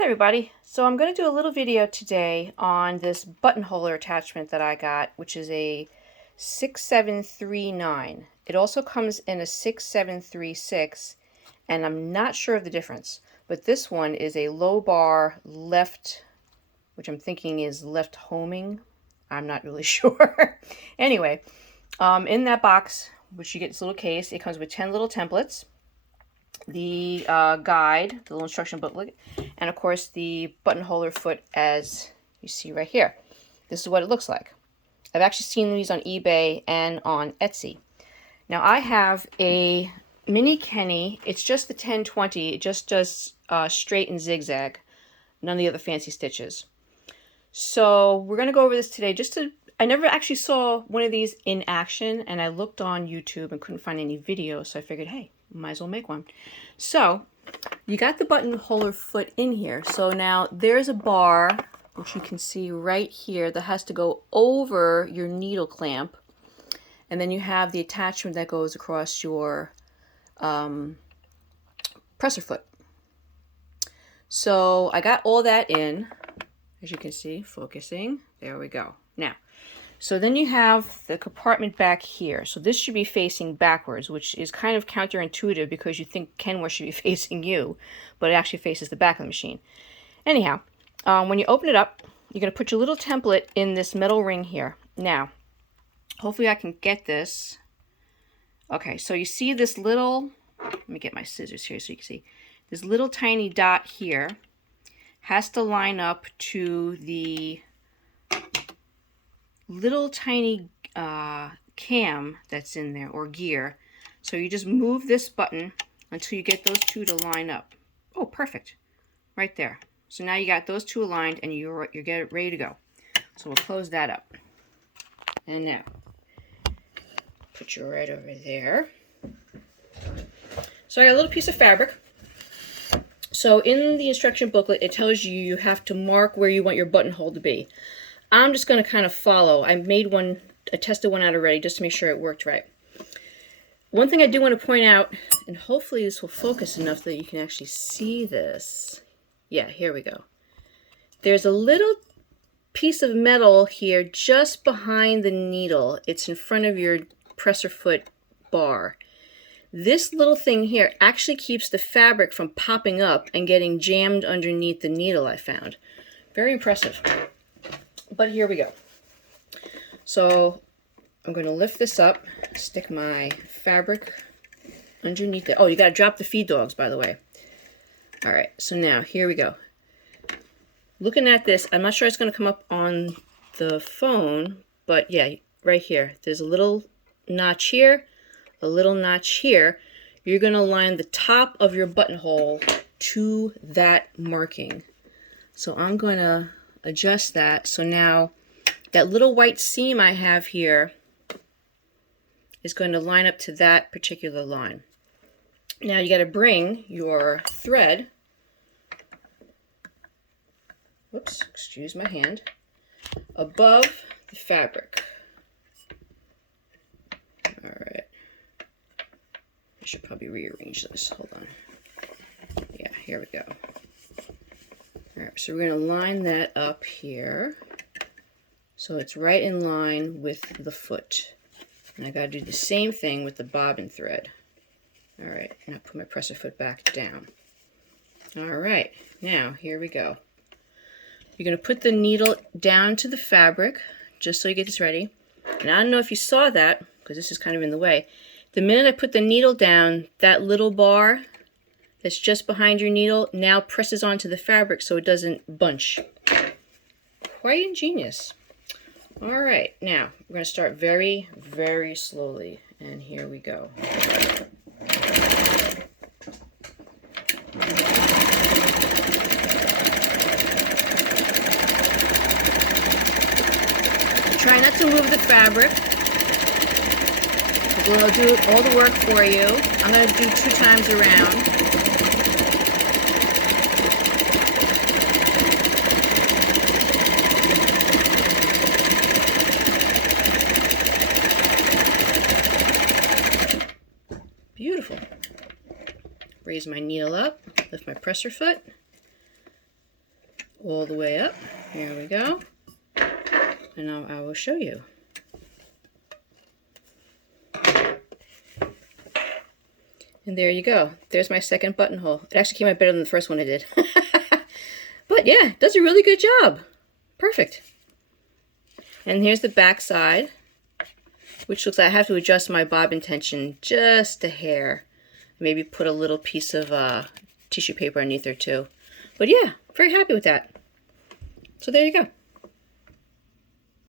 Hi everybody. So I'm going to do a little video today on this buttonhole attachment that I got, which is a 6739. It also comes in a 6736, and I'm not sure of the difference, but this one is a low bar left, which I'm thinking is left homing. I'm not really sure. Anyway, in that box, which you get this little case, it comes with 10 little templates, the guide, the little instruction booklet, and of course the buttonhole foot as you see right here. This is what it looks like. I've actually seen these on eBay and on Etsy. Now I have a mini Kenny. It's just the 1020. It just does straight and zigzag, none of the other fancy stitches. So we're going to go over this today. I never actually saw one of these in action, and I looked on YouTube and couldn't find any videos, so I figured, hey, might as well make one. So you got the buttonhole foot in here. So now there's a bar, which you can see right here, that has to go over your needle clamp, and then you have the attachment that goes across your presser foot. So I got all that in, as you can see, focusing. There we go. Now, so then you have the compartment back here. So this should be facing backwards, which is kind of counterintuitive because you think Kenmore should be facing you, but it actually faces the back of the machine. Anyhow, when you open it up, you're going to put your little template in this metal ring here. Now, hopefully I can get this. Okay, so you see this little, let me get my scissors here so you can see. This little tiny dot here has to line up to the little tiny cam that's in there, or gear. So you just move this button until you get those two to line up. Oh, perfect. Right there. So now you got those two aligned and you're ready to go. So we'll close that up. And now, put you right over there. So I got a little piece of fabric. So in the instruction booklet, it tells you you have to mark where you want your buttonhole to be. I'm just going to kind of follow. I tested one out already just to make sure it worked right. One thing I do want to point out, and hopefully this will focus enough that you can actually see this. Yeah, here we go. There's a little piece of metal here just behind the needle. It's in front of your presser foot bar. This little thing here actually keeps the fabric from popping up and getting jammed underneath the needle, I found. Very impressive. But here we go. So I'm going to lift this up, stick my fabric underneath it. Oh, you got to drop the feed dogs, by the way. All right, so now here we go. Looking at this, I'm not sure it's going to come up on the phone, but yeah, right here. There's a little notch here, a little notch here. You're going to line the top of your buttonhole to that marking. So I'm going to adjust that. So now that little white seam I have here is going to line up to that particular line. Now you got to bring your thread, whoops, excuse my hand, above the fabric. All right. I should probably rearrange this. Hold on. Yeah, here we go. All right, so we're going to line that up here so it's right in line with the foot. And I got to do the same thing with the bobbin thread. All right, and I put my presser foot back down. All right, now here we go. You're going to put the needle down to the fabric just so you get this ready. And I don't know if you saw that because this is kind of in the way. The minute I put the needle down, that little bar that's just behind your needle now presses onto the fabric so it doesn't bunch. Quite ingenious. All right, now we're going to start very, very slowly. And here we go. Try not to move the fabric. We'll do all the work for you. I'm going to do 2 times around. Beautiful. Raise my needle up, lift my presser foot, all the way up. Here we go. And now I will show you. And there you go. There's my second buttonhole. It actually came out better than the first one I did. But yeah, it does a really good job. Perfect. And here's the back side, which looks like I have to adjust my bobbin tension just a hair. Maybe put a little piece of tissue paper underneath there too. But yeah, very happy with that. So there you go.